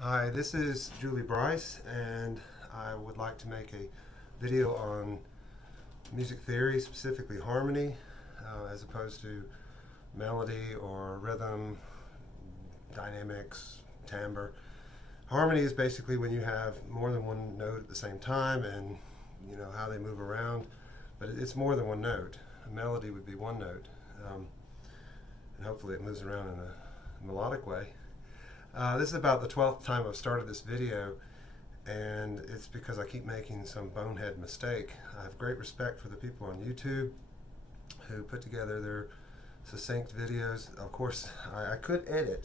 Hi, this is Julie Bryce, and I would like to make a video on music theory, specifically harmony, as opposed to melody or rhythm, dynamics, timbre. Harmony is basically when you have more than one note at the same time and how they move around, but it's more than one note. A melody would be one note, and hopefully it moves around in a melodic way. This is about the 12th time I've started this video, and it's because I keep making some bonehead mistake. I have great respect for the people on YouTube who put together their succinct videos. Of course, I could edit.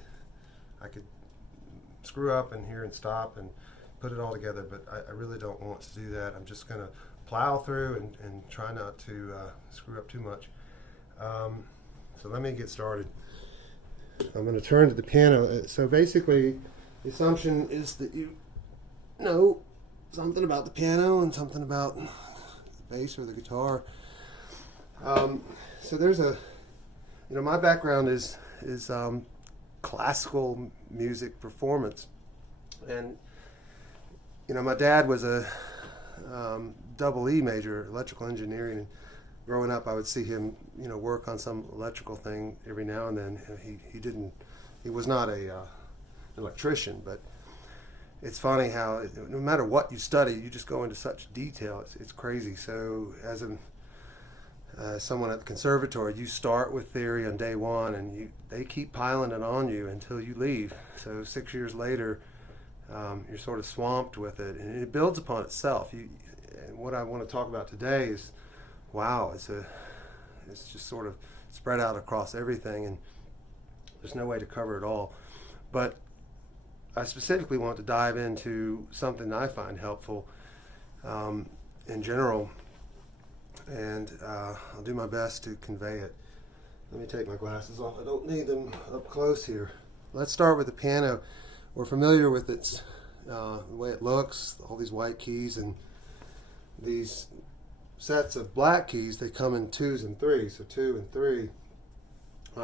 I could screw up in here and stop and put it all together, but I really don't want to do that. I'm just going to plow through and try not to screw up too much. So let me get started. I'm going to turn to the piano. So basically, the assumption is that you know something about the piano and something about the bass or the guitar. So there's my background is classical music performance, and my dad was a double E major, electrical engineering. And growing up, I would see him, work on some electrical thing every now and then. He was not an electrician, but it's funny how no matter what you study, you just go into such detail. It's crazy. So as someone at the conservatory, you start with theory on day one, and they keep piling it on you until you leave. So 6 years later, you're sort of swamped with it, and it builds upon itself. And what I want to talk about today is, wow, it's just sort of spread out across everything, and there's no way to cover it all. But I specifically want to dive into something I find helpful in general, and I'll do my best to convey it. Let me take my glasses off. I don't need them up close here. Let's start with the piano. We're familiar with its the way it looks, all these white keys and these sets of black keys. They come in twos and threes, so 2 and 3.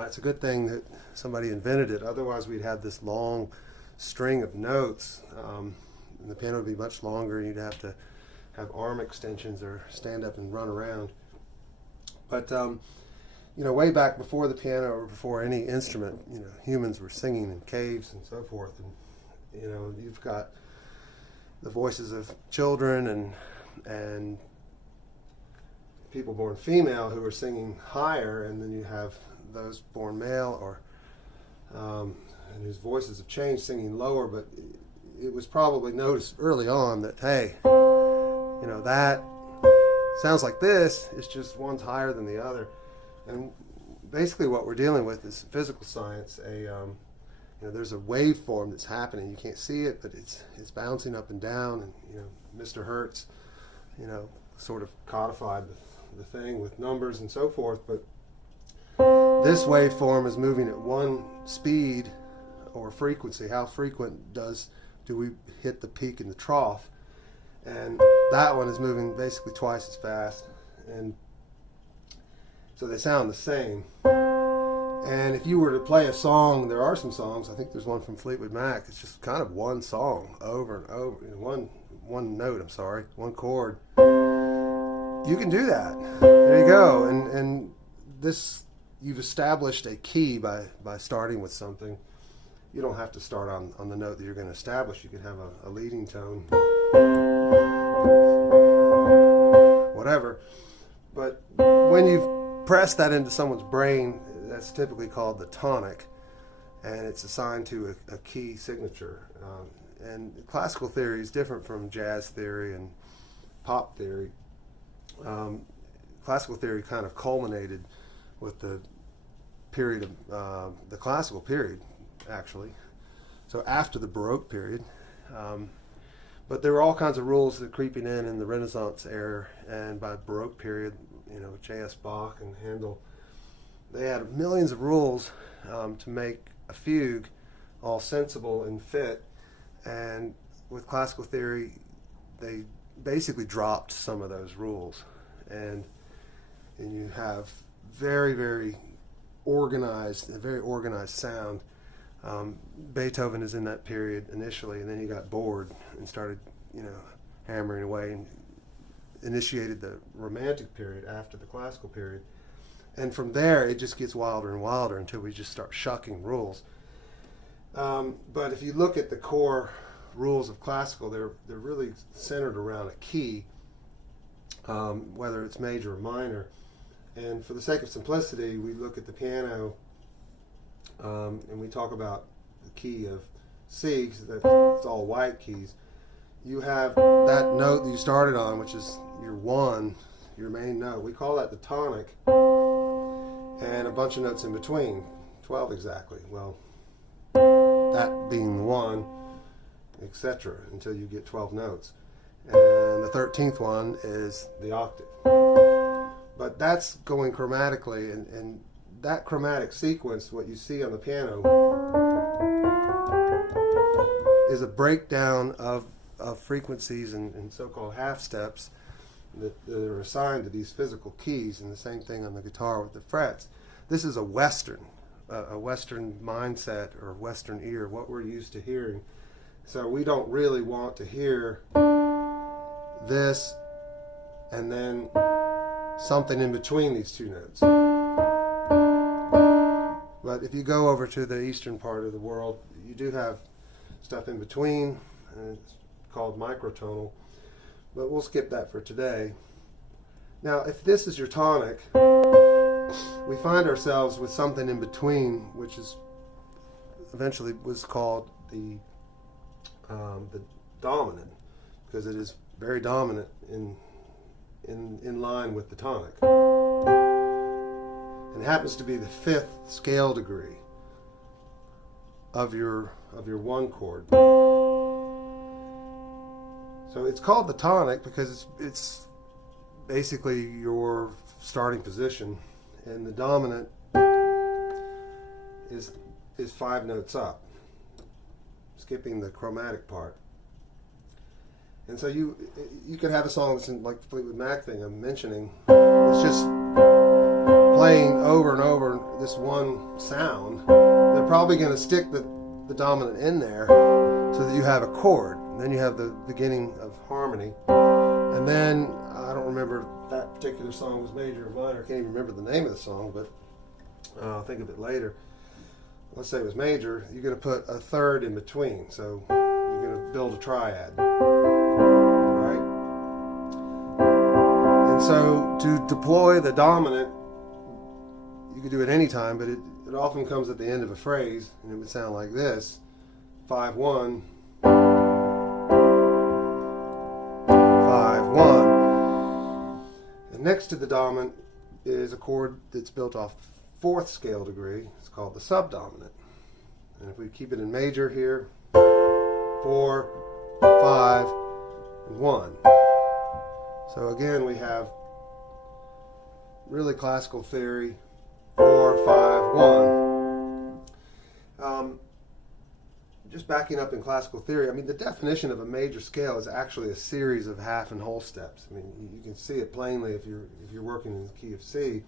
It's a good thing that somebody invented it. Otherwise, we'd have this long string of notes, and the piano would be much longer, and you'd have to have arm extensions or stand up and run around. But way back before the piano or before any instrument, humans were singing in caves and so forth, and you've got the voices of children and people born female who are singing higher, and then you have those born male or and whose voices have changed, singing lower. But it was probably noticed early on that, hey, that sounds like this. It's just one's higher than the other. And basically what we're dealing with is physical science. There's a waveform that's happening. You can't see it, but it's bouncing up and down. And Mr. Hertz, sort of codified the thing with numbers and so forth. But this waveform is moving at one speed or frequency. How frequent do we hit the peak and the trough? And that one is moving basically twice as fast, and so they sound the same. And if you were to play a song, there are some songs, I think there's one from Fleetwood Mac, it's just kind of one song over and over, one note, one chord. You can do that. There you go. And this, you've established a key by starting with something. You don't have to start on the note that you're going to establish. You can have a leading tone, whatever. But when you've pressed that into someone's brain, that's typically called the tonic, and it's assigned to a key signature. And classical theory is different from jazz theory and pop theory. Classical theory kind of culminated with the period of the classical period, actually. So after the Baroque period. But there were all kinds of rules that were creeping in the Renaissance era, and by Baroque period, J.S. Bach and Handel, they had millions of rules to make a fugue all sensible and fit. And with classical theory, they basically dropped some of those rules, and you have very, very organized sound Beethoven is in that period initially, and then he got bored and started, hammering away and initiated the Romantic period after the Classical period. And from there, it just gets wilder and wilder until we just start shucking rules. But if you look at the core rules of classical, they're really centered around a key, whether it's major or minor. And for the sake of simplicity, we look at the piano and we talk about the key of C, because it's all white keys. You have that note that you started on, which is your one, your main note. We call that the tonic, and a bunch of notes in between, 12 exactly. Well, that being the one, etc., until you get 12 notes. And the 13th one is the octave. But that's going chromatically, and that chromatic sequence, what you see on the piano, is a breakdown of frequencies and so-called half steps that are assigned to these physical keys, and the same thing on the guitar with the frets. This is a Western mindset or Western ear, what we're used to hearing. So we don't really want to hear this and then something in between these two notes. But if you go over to the eastern part of the world, you do have stuff in between, and it's called microtonal, but we'll skip that for today. Now, if this is your tonic, we find ourselves with something in between, which is eventually was called the dominant, because it is very dominant in line with the tonic, and happens to be the 5th scale degree of your one chord. So it's called the tonic because it's basically your starting position, and the dominant is 5 notes up, skipping the chromatic part. And so you could have a song that's in, like the Fleetwood Mac thing I'm mentioning. It's just playing over and over this one sound. They're probably going to stick the dominant in there so that you have a chord. And then you have the beginning of harmony. And then, I don't remember if that particular song was major or minor. I can't even remember the name of the song, but I'll think of it later. Let's say it was major. You're going to put a third in between. So you're going to build a triad. Right? And so to deploy the dominant, you could do it any time, but it often comes at the end of a phrase, and it would sound like this: 5-1, 5-1. And next to the dominant is a chord that's built off the 4th scale degree. It's called the subdominant. And if we keep it in major here, 4, 5, and 1. So again, we have really classical theory, 4, 5, 1. Just backing up in classical theory, I mean, the definition of a major scale is actually a series of half and whole steps. I mean, you can see it plainly if you're working in the key of C.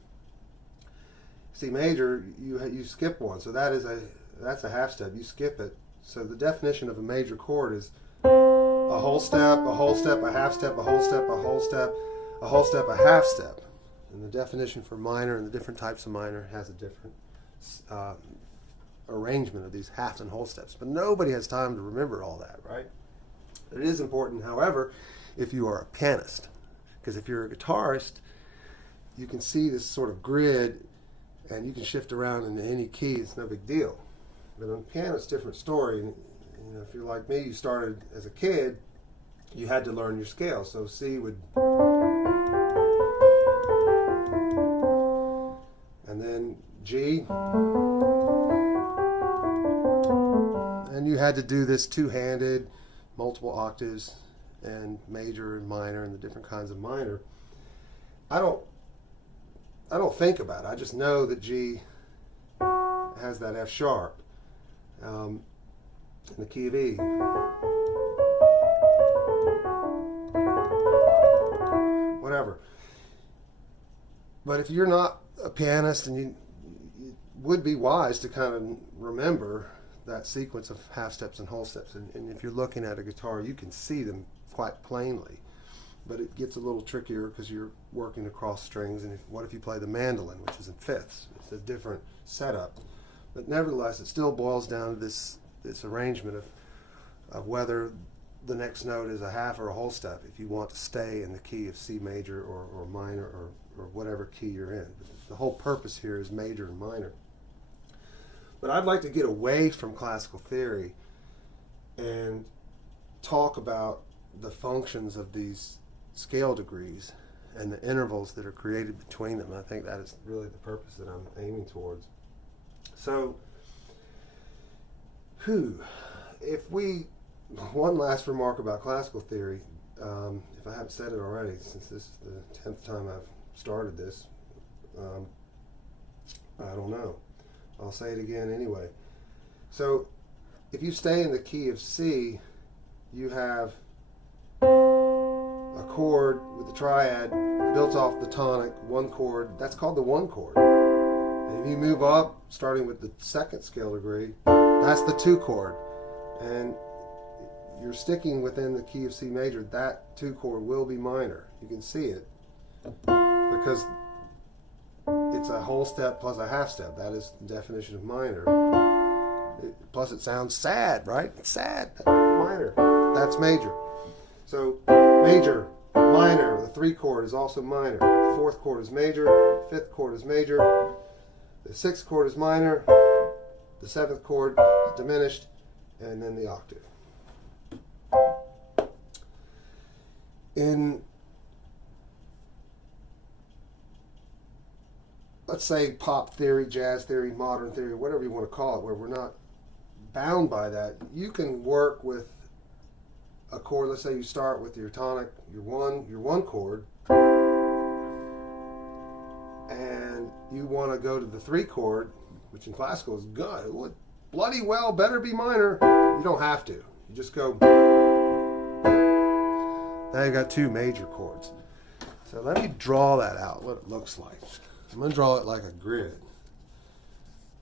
C major, you skip one, so that's a half step. You skip it. So the definition of a major chord is a whole step, a whole step, a half step, a whole step, a whole step, a whole step, a half step. And the definition for minor and the different types of minor has a different arrangement of these half and whole steps. But nobody has time to remember all that, right? It is important, however, if you are a pianist. Because if you're a guitarist, you can see this sort of grid and you can shift around into any key. It's no big deal. But on piano, it's a different story. And, if you're like me, you started as a kid, you had to learn your scale. So C would... and then G, and you had to do this two-handed, multiple octaves, and major and minor, and the different kinds of minor. I don't think about it. I just know that G has that F sharp in the key of E. Whatever. But if you're not a pianist, and you would be wise to kind of remember that sequence of half steps and whole steps. And if you're looking at a guitar, you can see them quite plainly. But it gets a little trickier because you're working across strings. And what if you play the mandolin, which is in fifths? It's a different setup. But nevertheless, it still boils down to this arrangement of whether the next note is a half or a whole step, if you want to stay in the key of C major or minor or whatever key you're in. The whole purpose here is major and minor. But I'd like to get away from classical theory and talk about the functions of these scale degrees and the intervals that are created between them. I think that is really the purpose that I'm aiming towards. So, one last remark about classical theory, if I haven't said it already, since this is the 10th time I've started this, I don't know. I'll say it again anyway. So, if you stay in the key of C, you have a chord with the triad built off the tonic, one chord. That's called the one chord. And if you move up, starting with the second scale degree, that's the two chord. And you're sticking within the key of C major, that two chord will be minor. You can see it because it's a whole step plus a half step. That is the definition of minor. Plus it sounds sad, right? It's sad. Minor. That's major. So major, minor, the three chord is also minor. The fourth chord is major, fifth chord is major, the sixth chord is minor, the seventh chord is diminished, and then the octave. In, let's say, pop theory, jazz theory, modern theory, whatever you want to call it, where we're not bound by that, you can work with a chord. Let's say you start with your tonic, your one chord, and you want to go to the three chord, which in classical is good. It would bloody well better be minor. You don't have to. You just go. Now you've got two major chords. So let me draw that out, what it looks like. I'm going to draw it like a grid.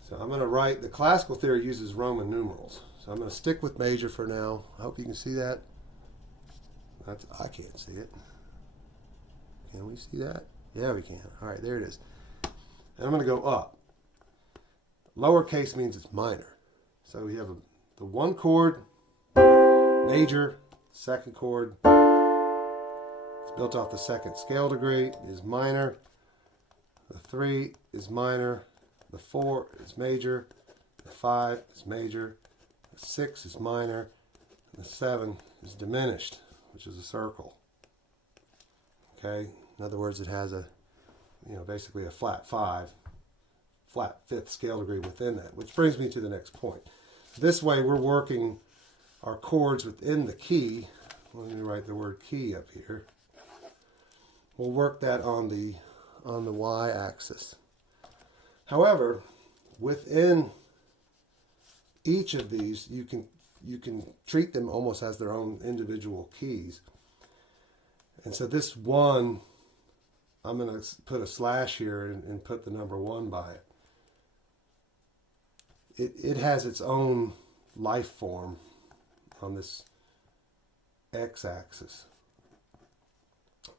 So I'm going to write, the classical theory uses Roman numerals. So I'm going to stick with major for now. I hope you can see that. I can't see it. Can we see that? Yeah, we can. All right, there it is. And I'm going to go up. Lowercase means it's minor. So we have the one chord, major, second chord. It's built off the second scale degree, is minor. The 3 is minor. The 4 is major. The 5 is major. The 6 is minor. And the 7 is diminished, which is a circle. Okay? In other words, it has basically a flat 5, flat 5th scale degree within that, which brings me to the next point. This way, we're working our chords within the key. Let me write the word key up here. We'll work that on the y-axis. However, within each of these, you can treat them almost as their own individual keys. And so this one, I'm going to put a slash here and put the number 1 by it. It has its own life form on this x-axis.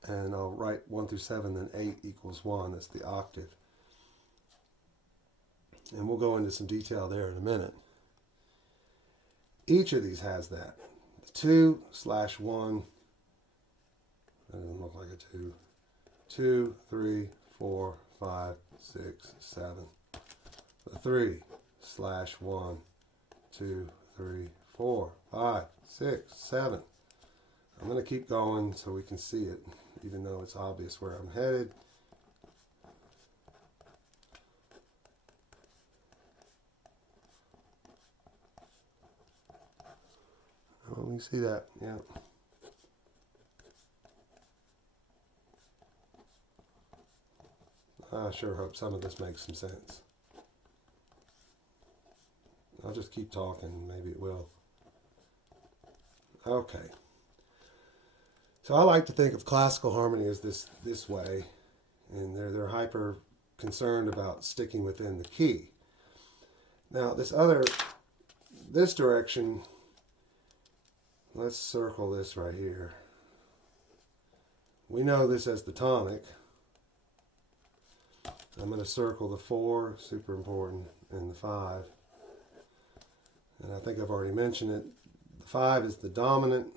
And I'll write 1 through 7, then 8 equals 1. That's the octave. And we'll go into some detail there in a minute. Each of these has that. The 2/1, that doesn't look like a 2. 2, 3, 4, 5, 6, 7. The 3/1, 2, 3, 4, 5, 6, 7. I'm going to keep going so we can see it, even though it's obvious where I'm headed. Oh, we see that, yeah. I sure hope some of this makes some sense. I'll just keep talking, maybe it will. Okay. So I like to think of classical harmony as this way, and they're hyper concerned about sticking within the key. Now this other this direction, let's circle this right here. We know this as the tonic. I'm going to circle the 4, super important, and the 5. And I think I've already mentioned it. The 5 is the dominant,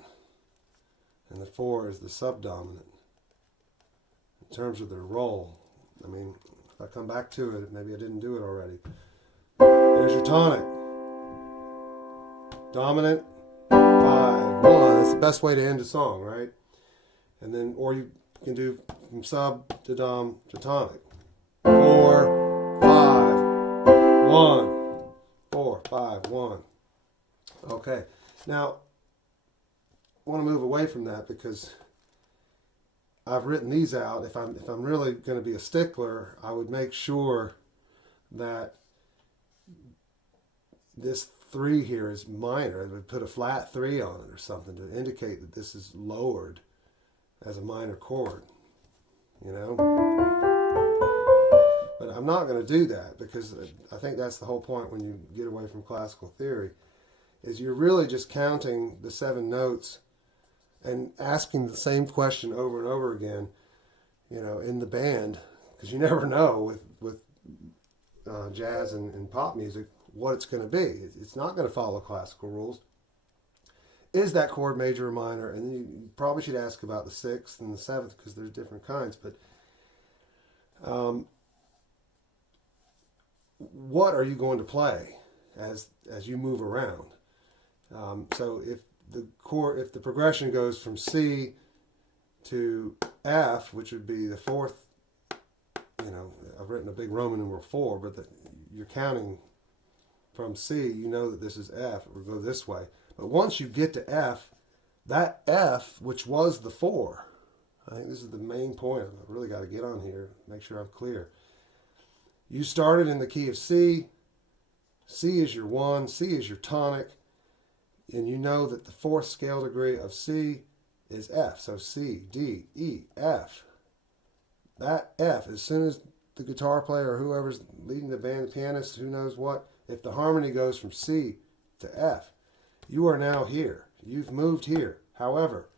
and the 4 is the subdominant. In terms of their role, I mean, if I come back to it, maybe I didn't do it already. There's your tonic. Dominant, 5, 1. That's the best way to end a song, right? And then, or you can do from sub to dom to tonic. 4, 5, 1. 4, 5, 1. Okay. Now, I want to move away from that because I've written these out. If I'm really going to be a stickler, I would make sure that this 3 here is minor. I would put a flat 3 on it or something to indicate that this is lowered as a minor chord, you know? But I'm not going to do that because I think that's the whole point when you get away from classical theory, is you're really just counting the 7 notes and asking the same question over and over again, you know, in the band, because you never know with jazz and pop music what it's going to be. It's not going to follow classical rules. Is that chord major or minor? And then you probably should ask about the 6th and the 7th because there's different kinds. But what are you going to play as you move around? So if the progression goes from C to F, which would be the 4th, you know, I've written a big Roman numeral 4, but you're counting from C, you know that this is F. It will go this way. But once you get to F, that F, which was the 4, I think this is the main point I've really got to get on here, make sure I'm clear. You started in the key of C. C is your 1, C is your tonic, and you know that the 4th scale degree of C is F. So C, D, E, F. That F, as soon as the guitar player or whoever's leading the band, the pianist, who knows what, if the harmony goes from C to F, you are now here. You've moved here. However,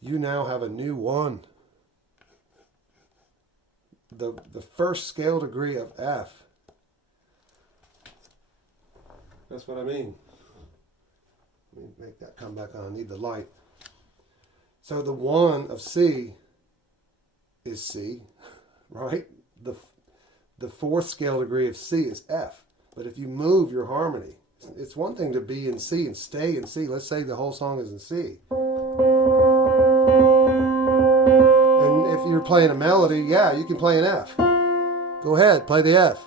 you now have a new 1. The 1st scale degree of F. That's what I mean. Let me make that come back on. I need the light. So the 1 of C is C, right? The 4th scale degree of C is F. But if you move your harmony, it's one thing to be in C and stay in C. Let's say the whole song is in C. And if you're playing a melody, yeah, you can play an F. Go ahead, play the F.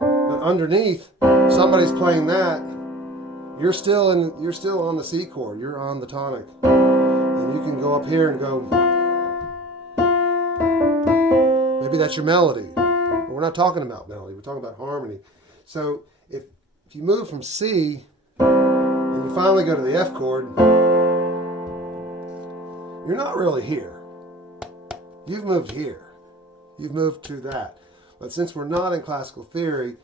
But underneath, somebody's playing that. You're still on the C chord. You're on the tonic. And you can go up here and go, maybe that's your melody. But we're not talking about melody. We're talking about harmony. So if you move from C and you finally go to the F chord, you're not really here. You've moved here. You've moved to that. But since we're not in classical theory,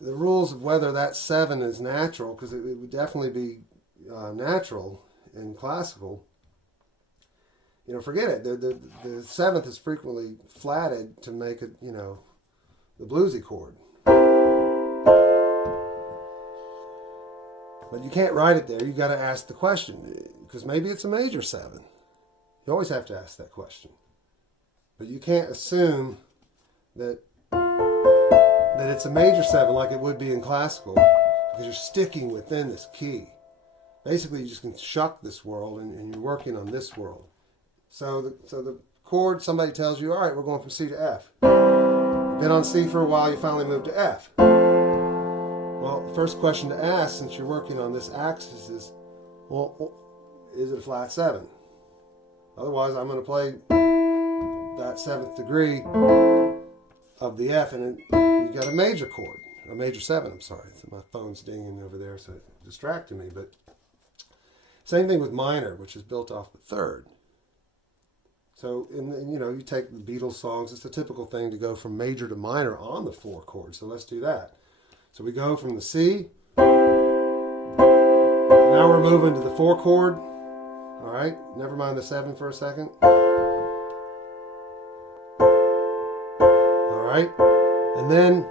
the rules of whether that 7 is natural, because it would definitely be natural in classical, you know, forget it. The 7th is frequently flatted to make it, you know, the bluesy chord. But you can't write it there. You got to ask the question, because maybe it's a major 7. You always have to ask that question. But you can't assume that it's a major 7 like it would be in classical, because you're sticking within this key. Basically, you just can shuck this world, and you're working on this world. So the chord, somebody tells you, all right, we're going from C to F. You've been on C for a while, you finally move to F. Well, the first question to ask, since you're working on this axis, is, well, is it a flat 7? Otherwise, I'm going to play that 7th degree of the F, and you got a major chord, a major 7, I'm sorry. So my phone's dinging over there, so it distracted me. But same thing with minor, which is built off the 3rd. So, you know, you take the Beatles songs, it's a typical thing to go from major to minor on the 4 chord. So let's do that. So we go from the C Now we're moving to the 4 chord. All right, never mind the 7 for a second. All right, and then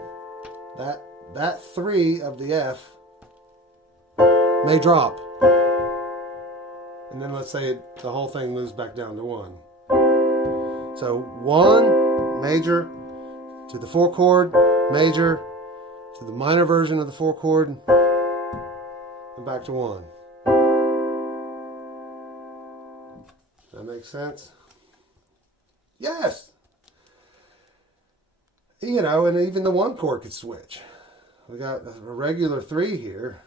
that 3 of the F may drop. And then let's say the whole thing moves back down to 1. So 1, major, to the 4 chord, major, to the minor version of the 4 chord, and back to 1. That makes sense? Yes! You know, and even the 1 chord could switch. We got a regular 3 here.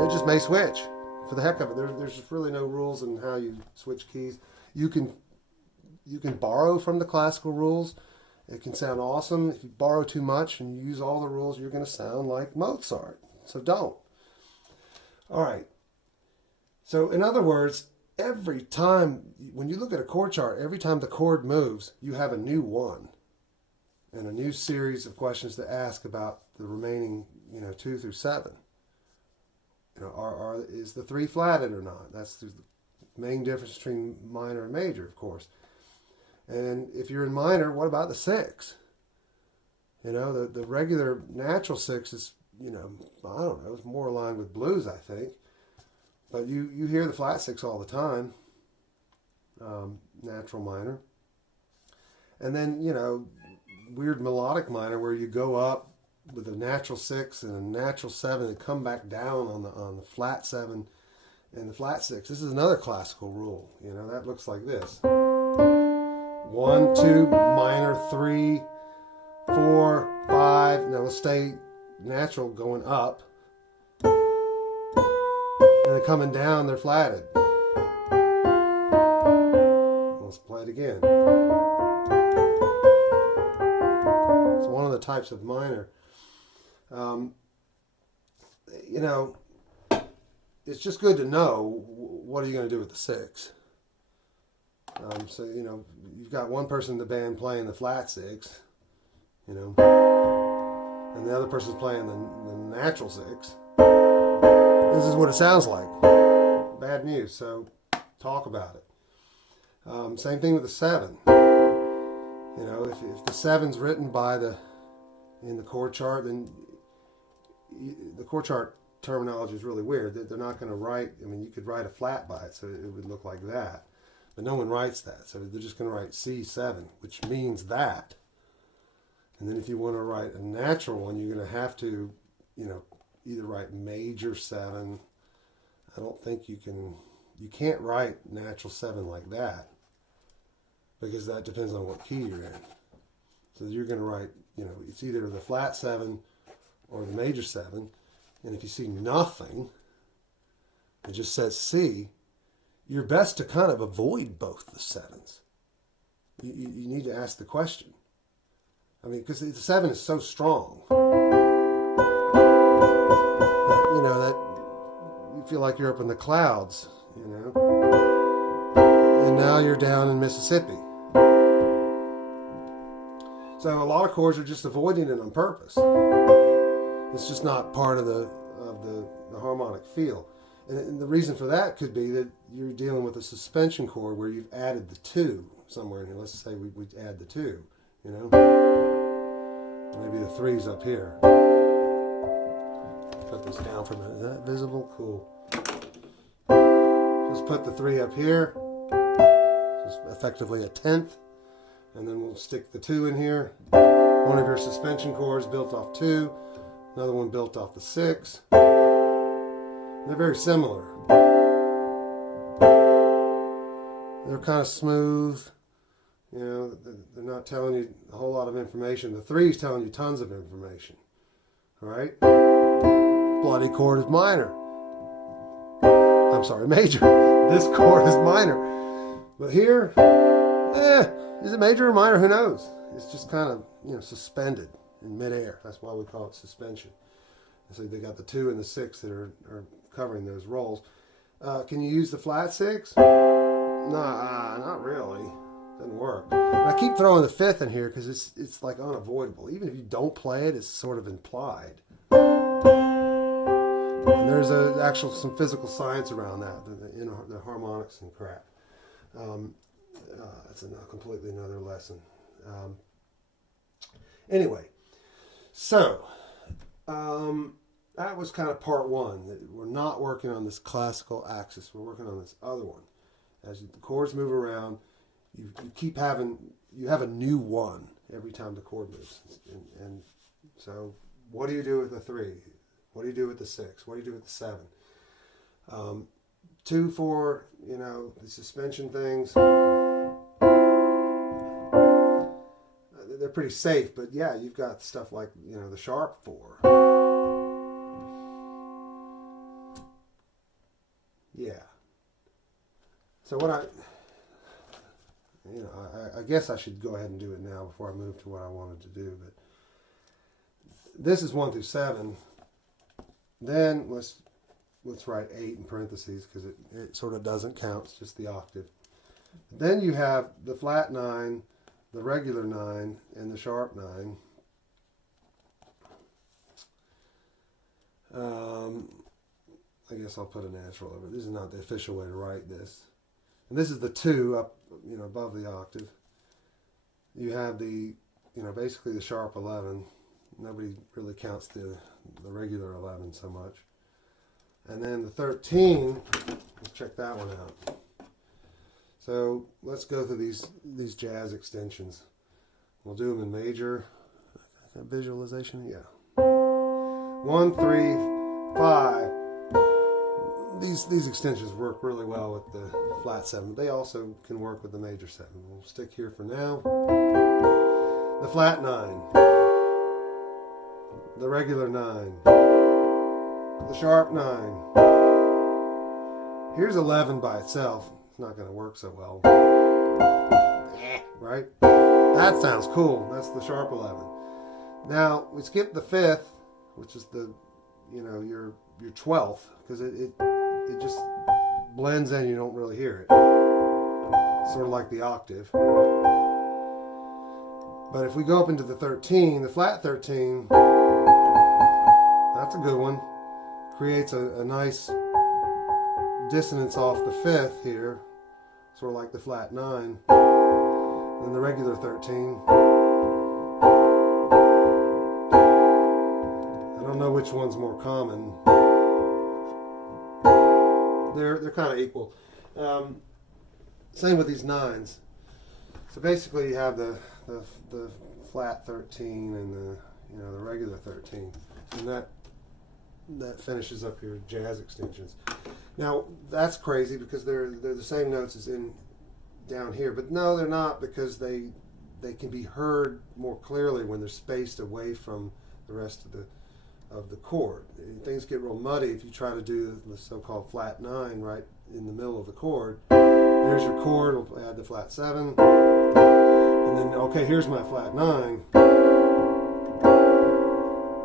It just may switch for the heck of it. There's just really no rules in how you switch keys. You can borrow from the classical rules. It can sound awesome. If you borrow too much and you use all the rules, you're going to sound like Mozart. So don't. All right. So in other words, every time, when you look at a chord chart, every time the chord moves, you have a new 1 and a new series of questions to ask about the remaining, 2 through 7. Is the 3 flatted or not? That's the main difference between minor and major, of course. And if you're in minor, what about the 6? The regular natural 6 is, I don't know, it's more aligned with blues, I think. But you hear the flat 6 all the time, natural minor. And then, weird melodic minor where you go up with a natural 6 and a natural 7 and come back down on the flat 7 and the flat 6. This is another classical rule. That looks like this. 1, 2, minor, 3, 4, 5. Now let's stay natural going up. And then coming down, they're flatted. Let's play it again. It's one of the types of minor. It's just good to know what are you going to do with the 6. So, you've got one person in the band playing the flat 6, and the other person's playing the natural 6. This is what it sounds like. Bad news, so talk about it. Same thing with the 7. If the 7's written in the chord chart, then the chord chart terminology is really weird. They're not going to write, you could write a flat by it, so it would look like that. But no one writes that, so they're just going to write C7, which means that. And then if you want to write a natural one, you're going to have to, either write major 7. I don't think you can't write natural 7 like that, because that depends on what key you're in. So you're going to write, it's either the flat 7 or the major 7. And if you see nothing, it just says C, you're best to kind of avoid both the 7s. You need to ask the question. Because the 7 is so strong that you feel like you're up in the clouds, and now you're down in Mississippi. So a lot of chords are just avoiding it on purpose. It's just not part of the harmonic feel. And the reason for that could be that you're dealing with a suspension chord where you've added the 2 somewhere in here. Let's say we add the 2, Maybe the 3's up here. Put this down for a minute. Is that visible? Cool. Just put the 3 up here. Just effectively a 10th. And then we'll stick the 2 in here. One of your suspension chords built off 2. Another one built off the 6. They're very similar. They're kind of smooth. They're not telling you a whole lot of information. The 3's telling you tons of information. All right? Bloody chord is minor. I'm sorry, major. This chord is minor. But here, is it major or minor? Who knows? It's just kind of, suspended in midair. That's why we call it suspension. So they got the 2 and the 6 that are covering those rolls. Can you use the flat 6? Nah, not really. Doesn't work. And I keep throwing the 5th in here because it's like unavoidable. Even if you don't play it, it's sort of implied. And there's actual some physical science around that, the harmonics and crap. That's completely another lesson. Anyway, so that was kind of part one. We're not working on this classical axis. We're working on this other one. As the chords move around, you have a new one every time the chord moves. And so what do you do with the 3? What do you do with the 6? What do you do with the 7? 2, 4, the suspension things, they're pretty safe, but yeah, you've got stuff like, the sharp 4. Yeah. So what I guess I should go ahead and do it now before I move to what I wanted to do, but this is 1 through 7. Then let's write 8 in parentheses because it sort of doesn't count. It's just the octave. Then you have the flat 9, the regular 9, and the sharp 9. I guess I'll put a natural over it. This is not the official way to write this. And this is the 2 up, above the octave. You have the, basically the sharp 11. Nobody really counts the regular 11 so much. And then the 13, let's check that one out. So let's go through these jazz extensions. We'll do them in major. Visualization, yeah. 1, 3, 5. These extensions work really well with the flat 7. They also can work with the major 7. We'll stick here for now. The flat 9. The regular 9. The sharp 9. Here's 11 by itself. It's not going to work so well. Right? That sounds cool. That's the sharp 11. Now, we skip the 5th, which is the, your 12th, because it just blends in, you don't really hear it. Sort of like the octave. But if we go up into the 13, the flat 13, that's a good one. Creates a nice dissonance off the 5th here, sort of like the flat 9. And the regular 13. I don't know which one's more common. They're kind of equal. Same with these 9s. So basically, you have the flat 13 and the regular 13, and that finishes up your jazz extensions. Now that's crazy because they're the same notes as in down here, but no, they're not, because they can be heard more clearly when they're spaced away from the rest of the chord. Things get real muddy if you try to do the so-called flat 9 right in the middle of the chord. There's your chord. We'll add the flat 7, and then okay, here's my flat 9.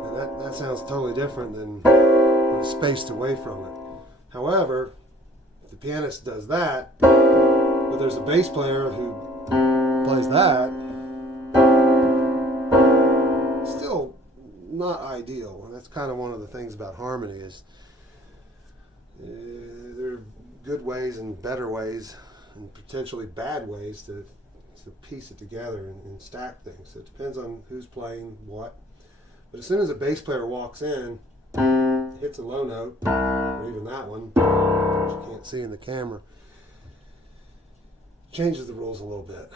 And that sounds totally different than when it's spaced away from it. However, if the pianist does that, but there's a bass player who plays that, it's still not ideal. And that's kind of one of the things about harmony is there are good ways and better ways and potentially bad ways to piece it together and stack things. So it depends on who's playing what. But as soon as a bass player walks in, hits a low note, or even that one, which you can't see in the camera, changes the rules a little bit.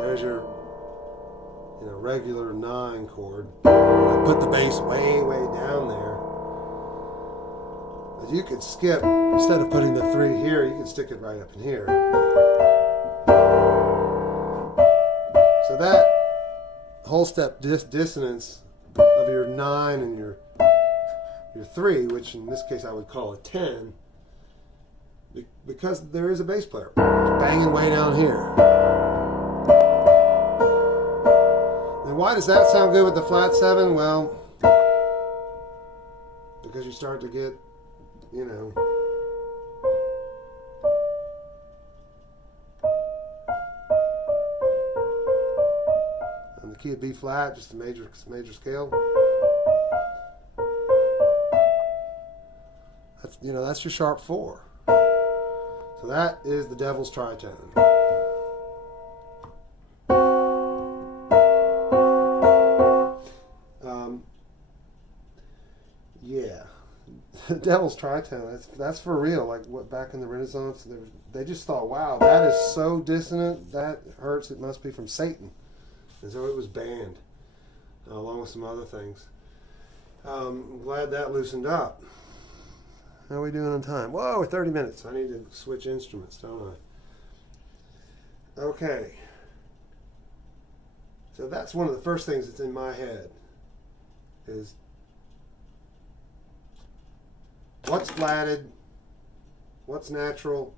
There's your regular 9 chord. I put the bass way down there. But you could skip, instead of putting the 3 here, you can stick it right up in here. So that whole step dissonance of your 9 and your 3, which in this case I would call a 10, because there is a bass player banging way down here. And why does that sound good with the flat 7? Well, because you start to get, on the key of B flat, just a major scale. that's your sharp 4. So that is the devil's tritone. Yeah, the devil's tritone. That's for real. Like what back in the Renaissance, they just thought, wow, that is so dissonant, that hurts. It must be from Satan, and so it was banned, along with some other things. I'm glad that loosened up. How are we doing on time? Whoa, we're 30 minutes. I need to switch instruments, don't I? Okay. So that's one of the first things that's in my head is what's flatted, what's natural,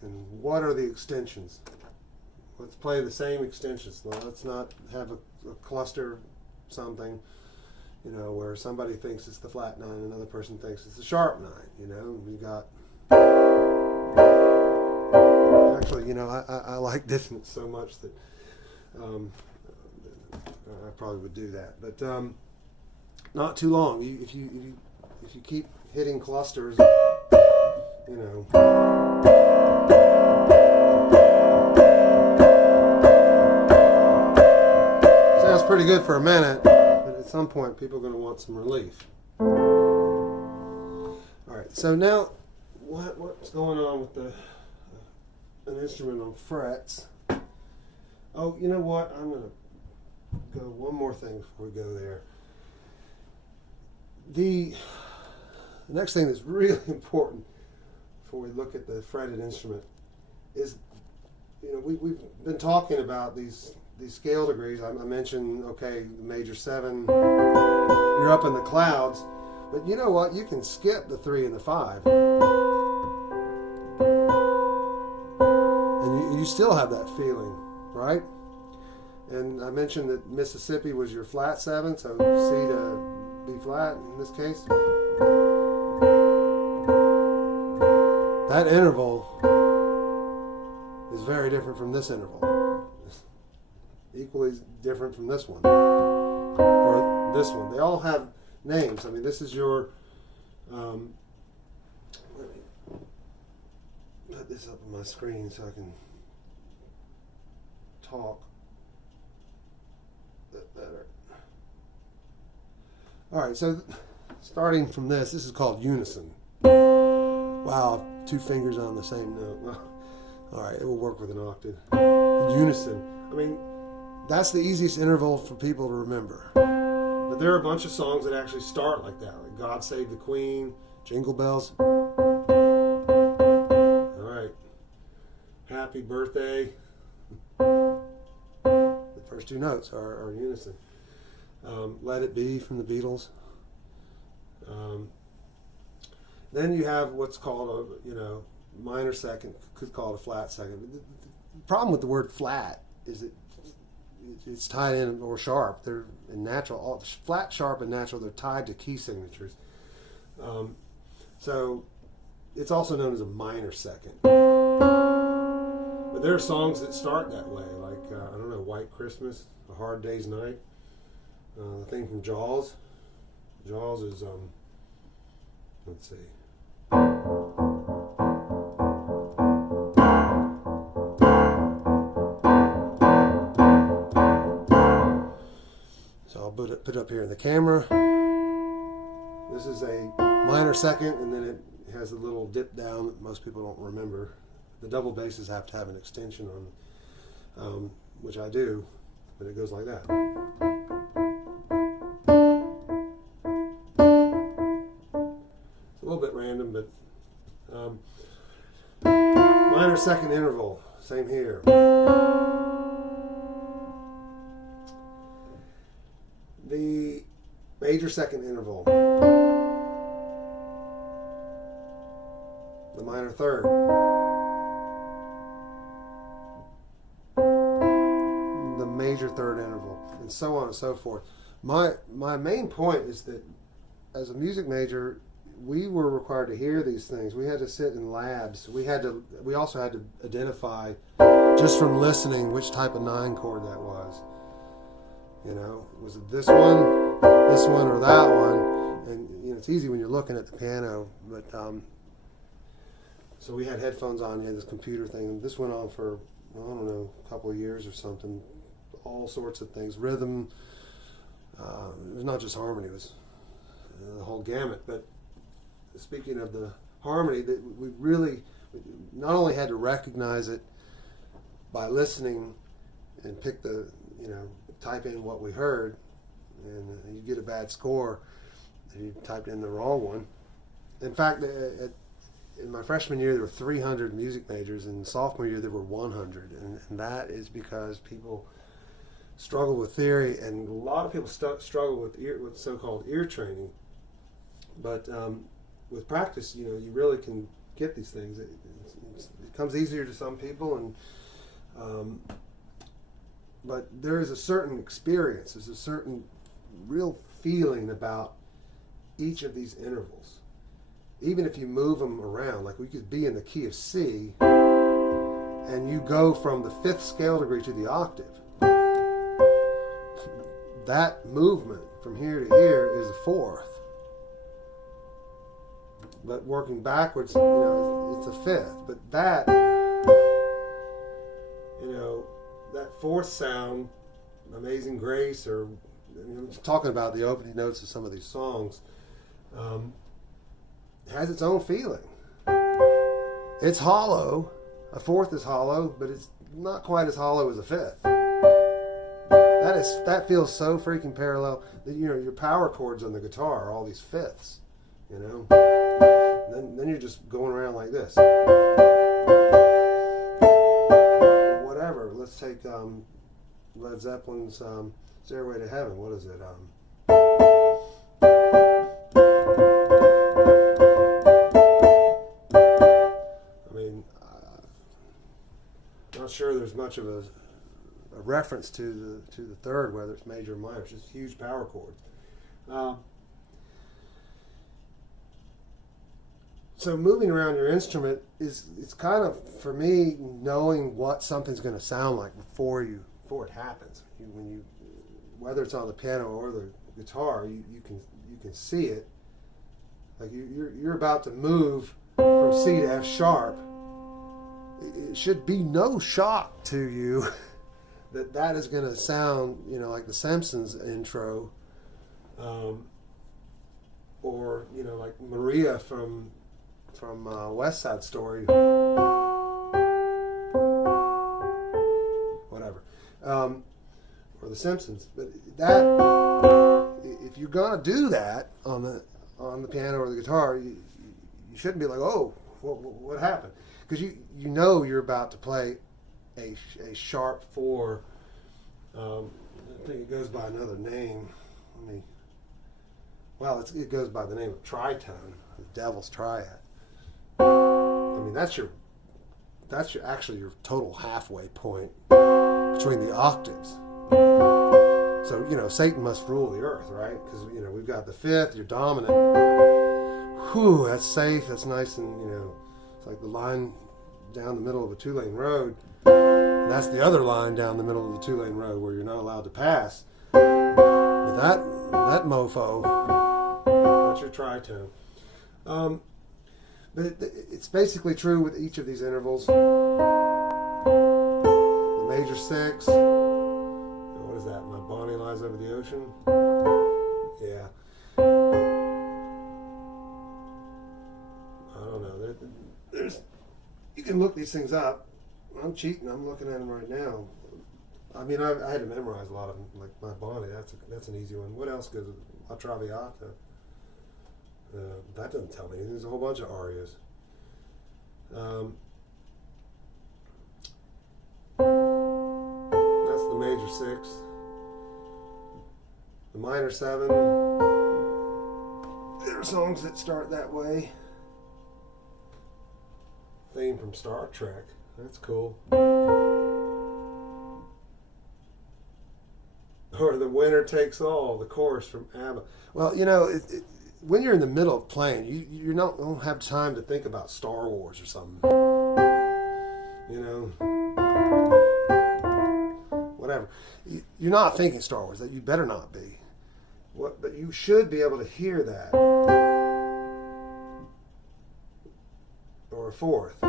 and what are the extensions. Let's play the same extensions. Let's not have a cluster something, where somebody thinks it's the flat 9, another person thinks it's the sharp 9. We got. Actually, I like dissonance so much that I probably would do that, but not too long. If you keep hitting clusters, sounds pretty good for a minute. At some point, people are going to want some relief. All right, so now what's going on with an instrument on frets? Oh, you know what? I'm going to go one more thing before we go there. The next thing that's really important before we look at the fretted instrument is, we've been talking about these scale degrees. I mentioned, okay, the major 7, you're up in the clouds, but you know what? You can skip the 3 and the 5, and you still have that feeling, right? And I mentioned that Mississippi was your flat 7, so C to B flat in this case. That interval is very different from this interval. Equally different from this one or this one. They all have names. I mean, this is your let me put this up on my screen so I can talk a bit better. All right, so starting from this is called unison. Wow, 2 fingers on the same note. Well, all right, it will work with an octave. Unison. I mean, that's the easiest interval for people to remember. But there are a bunch of songs that actually start like that, like God Save the Queen, Jingle Bells. All right. Happy Birthday. The first 2 notes are unison. Let It Be from the Beatles. Then you have what's called a minor second, could call it a flat second. The problem with the word flat is that it's tied in, or sharp. They're in natural, flat, sharp, and natural. They're tied to key signatures. So it's also known as a minor second. But there are songs that start that way, like White Christmas, A Hard Day's Night. The thing from Jaws. Jaws is let's see. So I'll put it up here in the camera. This is a minor second, and then it has a little dip down that most people don't remember. The double basses have to have an extension on, which I do, but it goes like that. It's a little bit random, but minor second interval, same here. The major second interval, the minor third, the major third interval, and so on and so forth. My main point is that as a music major, we were required to hear these things. We had to sit in labs. We also had to identify, just from listening, which type of 9 chord that was. Was it this one, or that one? And it's easy when you're looking at the piano, but so we had headphones on, you had this computer thing, and this went on for, I don't know, a couple of years or something, all sorts of things, rhythm, it was not just harmony, it was the whole gamut. But speaking of the harmony, that we really not only had to recognize it by listening and pick the, type in what we heard, and you get a bad score if you typed in the wrong one. In fact, in my freshman year there were 300 music majors, and sophomore year there were 100, and that is because people struggle with theory, and a lot of people struggle with so-called ear training. But with practice, you really can get these things. It comes easier to some people, and but there is a certain experience. There's a certain real feeling about each of these intervals. Even if you move them around, like we could be in the key of C, and you go from the 5th scale degree to the octave. That movement from here to here is a 4th. But working backwards, it's a 5th. But that, that 4th sound, Amazing Grace, or I'm talking about the opening notes of some of these songs, has its own feeling. It's hollow. A 4th is hollow, but it's not quite as hollow as a 5th. That feels so freaking parallel. That your power chords on the guitar are all these 5ths. Then you're just going around like this. Whatever. Let's take Led Zeppelin's Stairway to Heaven. What is it? Not sure there's much of a reference to the third, whether it's major or minor. It's just huge power chords. So moving around your instrument it's kind of, for me, knowing what something's going to sound like before it happens. Whether it's on the piano or the guitar, you can see it. Like you're about to move from C to F sharp. It should be no shock to you that is going to sound, like the Simpsons intro, or like Maria from West Side Story, whatever, or the Simpsons. But that, if you're going to do that on the piano or the guitar, you shouldn't be like, oh, what happened? Because you're about to play a sharp 4. I think it goes by another name. It goes by the name of tritone, the Devil's Triad. That's actually your total halfway point between the octaves. So Satan must rule the earth, right? Because we've got the 5th, you're dominant. Whew, that's safe. That's nice, and it's like the line down the middle of a 2-lane road. That's the other line down the middle of the 2-lane road where you're not allowed to pass. But that mofo, that's your tritone. But it's basically true with each of these intervals. The major 6. What is that? My Bonnie Lies Over the Ocean? Yeah. I don't know. You can look these things up. I'm cheating. I'm looking at them right now. I had to memorize a lot of them. Like my Bonnie, that's an easy one. What else goes with La Traviata? That doesn't tell me anything. There's a whole bunch of arias. That's the major 6. The minor 7. There are songs that start that way. Theme from Star Trek. That's cool. Or The Winner Takes All, the chorus from ABBA. Well, when you're in the middle of playing, you don't have time to think about Star Wars or something. Whatever. You're not thinking Star Wars. That you better not be. But you should be able to hear that. or a fourth,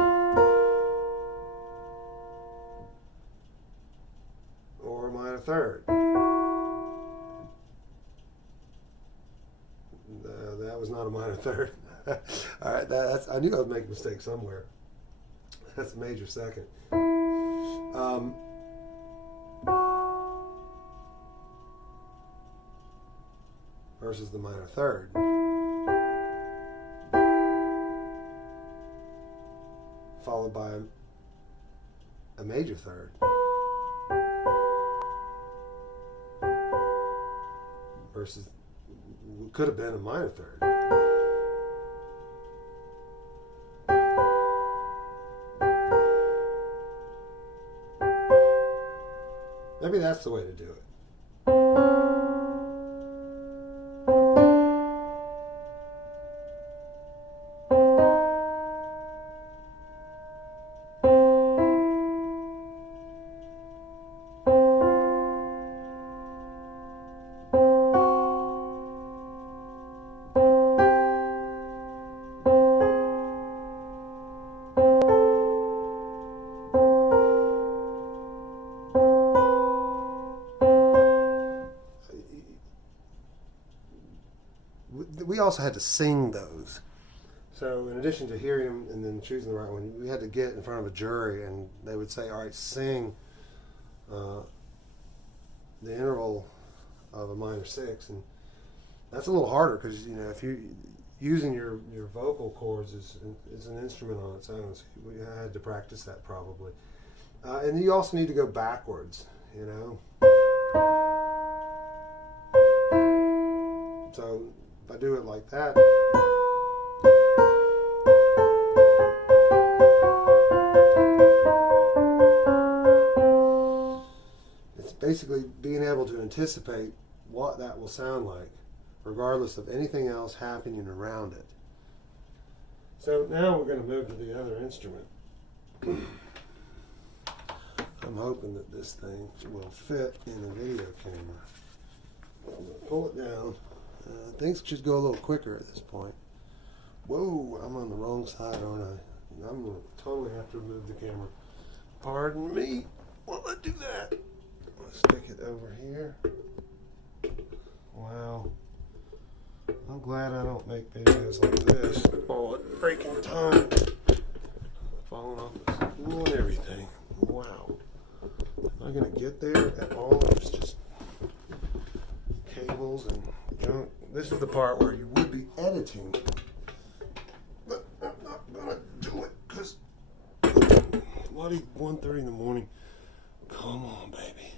or a minor third. That was not a minor third. All right, I knew I would make a mistake somewhere. That's a major second. Versus the minor third. Followed by a major third. Versus, could have been a minor third. Maybe that's the way to do it. We also had to sing those. So in addition to hearing them and then choosing the right one, we had to get in front of a jury and they would say, all right, sing the interval of a minor six. And that's a little harder because, if you're using your vocal cords is an instrument on its own. So we had to practice that probably. And you also need to go backwards, So if I do it like that, it's basically being able to anticipate what that will sound like, regardless of anything else happening around it. So now we're going to move to the other instrument. I'm hoping that this thing will fit in the video camera. I'm going to pull it down. Things should go a little quicker at this point. Whoa, I'm on the wrong side, aren't I? I'm going to totally have to move the camera. Pardon me while I do that. Let's stick it over here. Wow. I'm glad I don't make videos like this all at breaking time. Falling off the school and everything. Wow. Am I going to get there at all? There's just cables and junk. This is the part where you would be editing. But I'm not going to do it because bloody 1:30 in the morning. Come on, baby.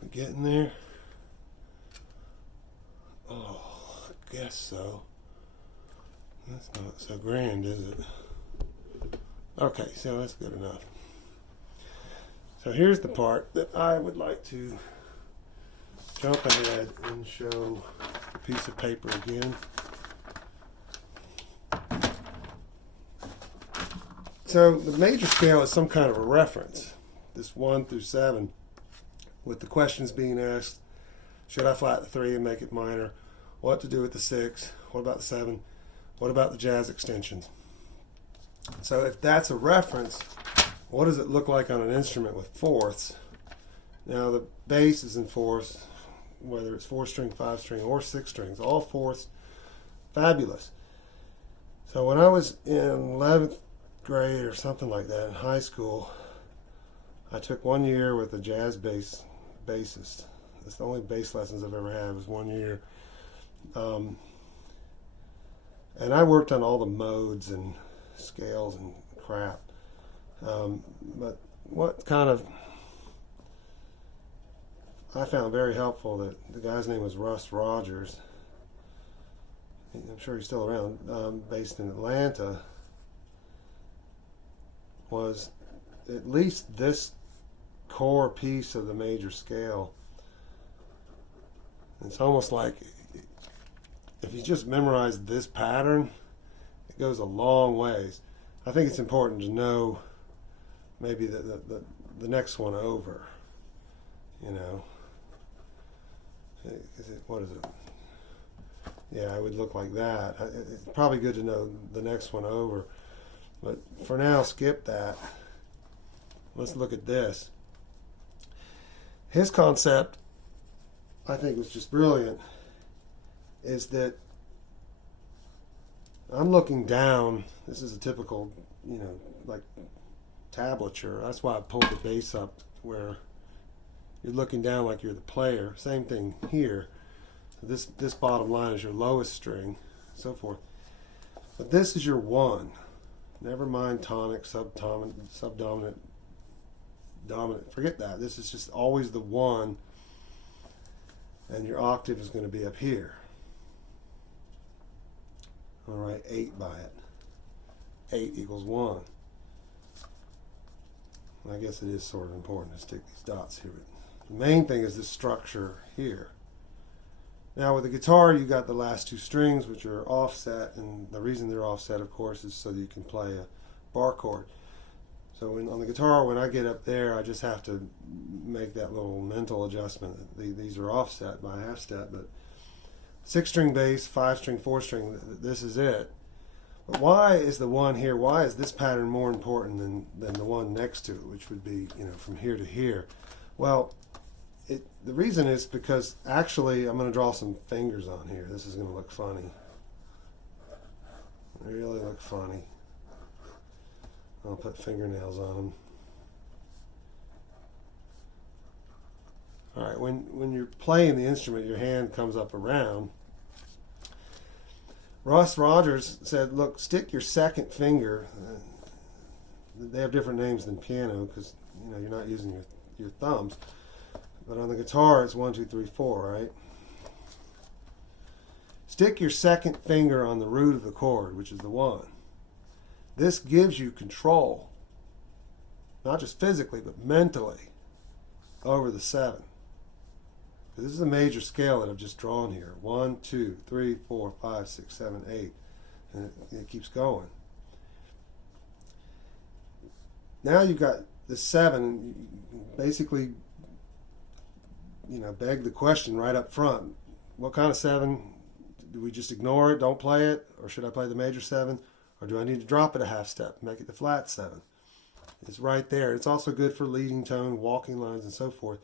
We're getting there. Oh, I guess so. That's not so grand, is it? Okay, so that's good enough. So here's the part that I would like to jump ahead and show a piece of paper again. So the major scale is some kind of a reference, this 1 through 7, with the questions being asked: should I flat the 3 and make it minor? What to do with the 6? What about the 7? What about the jazz extensions? So if that's a reference, what does it look like on an instrument with fourths? Now the bass is in fourths, whether it's 4-string, 5-string, or 6 strings, all fourths, fabulous. So when I was in 11th grade or something like that in high school, I took 1 year with a jazz bassist. That's the only bass lessons I've ever had was 1 year. And I worked on all the modes and scales and crap. But what kind of I found very helpful, that the guy's name was Russ Rogers. I'm sure he's still around, based in Atlanta, was at least this core piece of the major scale. It's almost like if you just memorize this pattern, it goes a long ways. I think it's important to know maybe the next one over, what is it? Yeah, it would look like that. It's probably good to know the next one over. But for now, skip that. Let's look at this. His concept, I think, was just brilliant, is that I'm looking down. This is a typical, like tablature. That's why I pulled the bass up where you're looking down like you're the player. Same thing here. This bottom line is your lowest string, so forth. But this is your one. Never mind tonic, subdominant, dominant. Forget that. This is just always the one, and your octave is going to be up here. All right, 8 by it. 8 equals 1. I guess it is sort of important to stick these dots here. But the main thing is this structure here. Now with the guitar, you got the last 2 strings, which are offset, and the reason they're offset, of course, is so that you can play a bar chord. So on the guitar, when I get up there, I just have to make that little mental adjustment. These are offset by a half step, but 6-string bass, 5-string, 4-string, this is it. But why is the one here, why is this pattern more important than the one next to it, which would be, from here to here? Well, the reason is because actually I'm going to draw some fingers on here. This is going to look funny. Really look funny. I'll put fingernails on them. All right, when you're playing the instrument, your hand comes up around. Russ Rogers said, look, stick your second finger. They have different names than piano because you're not using your thumbs. But on the guitar, it's 1, 2, 3, 4, right? Stick your second finger on the root of the chord, which is the 1. This gives you control, not just physically, but mentally, over the 7. This is a major scale that I've just drawn here. 1, 2, 3, 4, 5, 6, 7, 8. And it keeps going. Now you've got the 7. Basically, beg the question right up front. What kind of 7? Do we just ignore it, don't play it? Or should I play the major 7? Or do I need to drop it a half step, make it the flat 7? It's right there. It's also good for leading tone, walking lines, and so forth.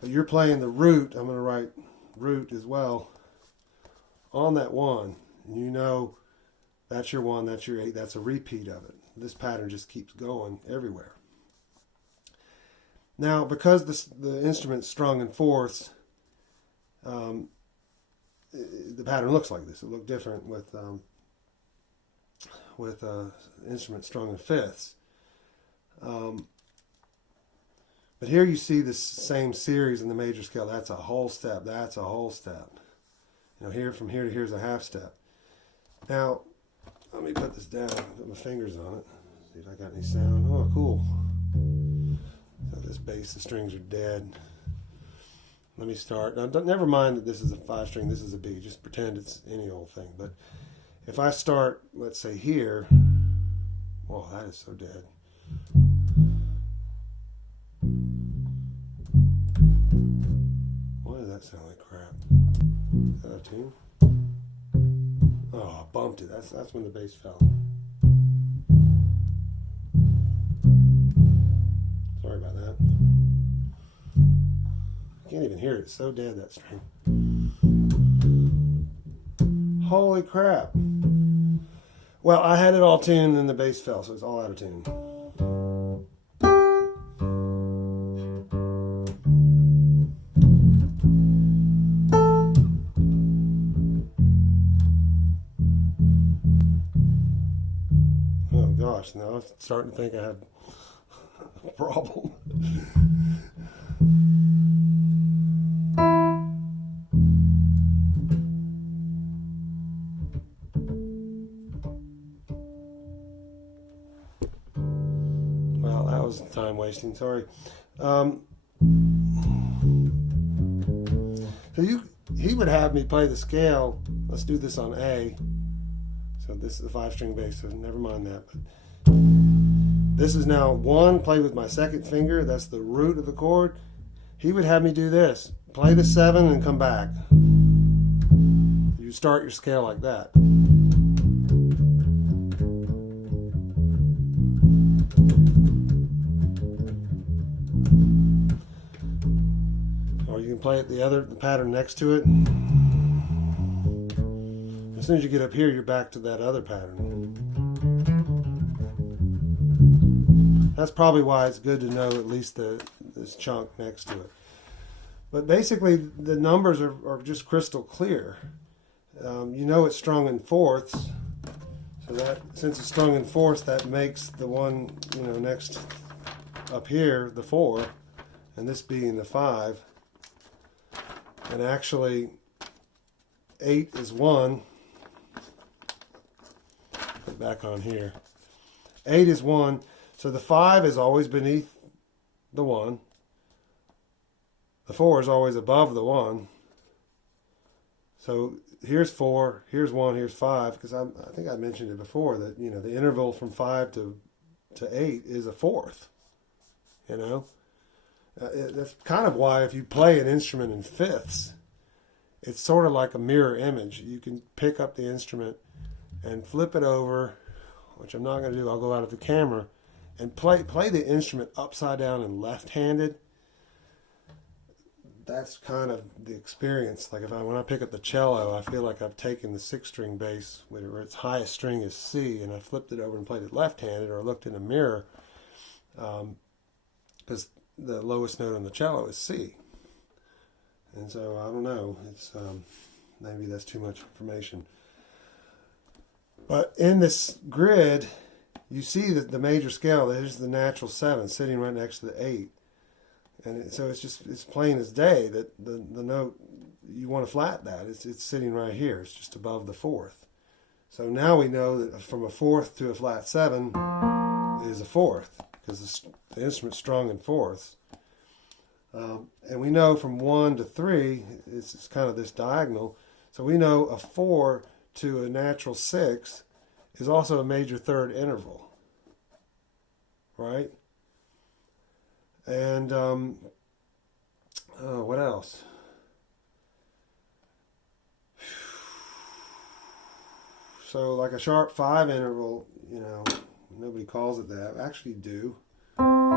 But you're playing the root. I'm going to write root as well on that 1. And that's your 1, that's your 8. That's a repeat of it. This pattern just keeps going everywhere. Now, because the instrument's strung in fourths, the pattern looks like this. It looked different with instrument strung in fifths. But here you see this same series in the major scale. That's a whole step. That's a whole step. Here from here to here is a half step. Now, let me put this down. Put my fingers on it. See if I got any sound. Oh, cool. So this bass, the strings are dead. Let me start. Now, never mind that this is a 5-string. This is a B. Just pretend it's any old thing. But if I start, let's say here. Whoa, that is so dead. Why does that sound like crap? Is that a tune? Oh, I bumped it. That's when the bass fell. Sorry about that. I can't even hear it. It's so dead, that string. Holy crap. Well, I had it all tuned and the bass fell, so it's all out of tune. Oh gosh, now I'm starting to think I had a problem. Well, that was time wasting, sorry. So he would have me play the scale. Let's do this on A. So this is a 5-string bass, so never mind that. But this is now 1, play with my second finger. That's the root of the chord. He would have me do this. Play the 7 and come back. You start your scale like that. can play it the pattern next to it. As soon as you get up here, you're back to that other pattern. That's probably why it's good to know at least this chunk next to it. But basically, the numbers are just crystal clear. You know it's strung in fourths, so that since it's strung in fourths, that makes the one next up here the 4, and this being the 5. And actually, 8 is 1. Put it back on here. 8 is 1, so the 5 is always beneath the 1. The 4 is always above the 1. So here's 4, here's 1, here's 5, because I think I mentioned it before that the interval from 5 to 8 is a fourth. That's kind of why if you play an instrument in fifths, it's sort of like a mirror image. You can pick up the instrument and flip it over, which I'm not going to do. I'll go out of the camera and play the instrument upside down and left-handed. That's kind of the experience. Like when I pick up the cello, I feel like I've taken the 6-string bass, where its highest string is C, and I flipped it over and played it left-handed, or I looked in a mirror, because the lowest note on the cello is C. And so I don't know. It's maybe that's too much information. But in this grid, you see that the major scale, there's the natural 7 sitting right next to the 8. And so it's plain as day that the note, you want to flat that. It's sitting right here. It's just above the 4th. So now we know that from a 4th to a flat 7 is a 4th, because the instrument's strung in fourths. And we know from 1 to 3, it's kind of this diagonal. So we know a 4 to a natural 6 is also a major third interval, right? And what else? So like a sharp 5 interval, nobody calls it that. I actually do. I'm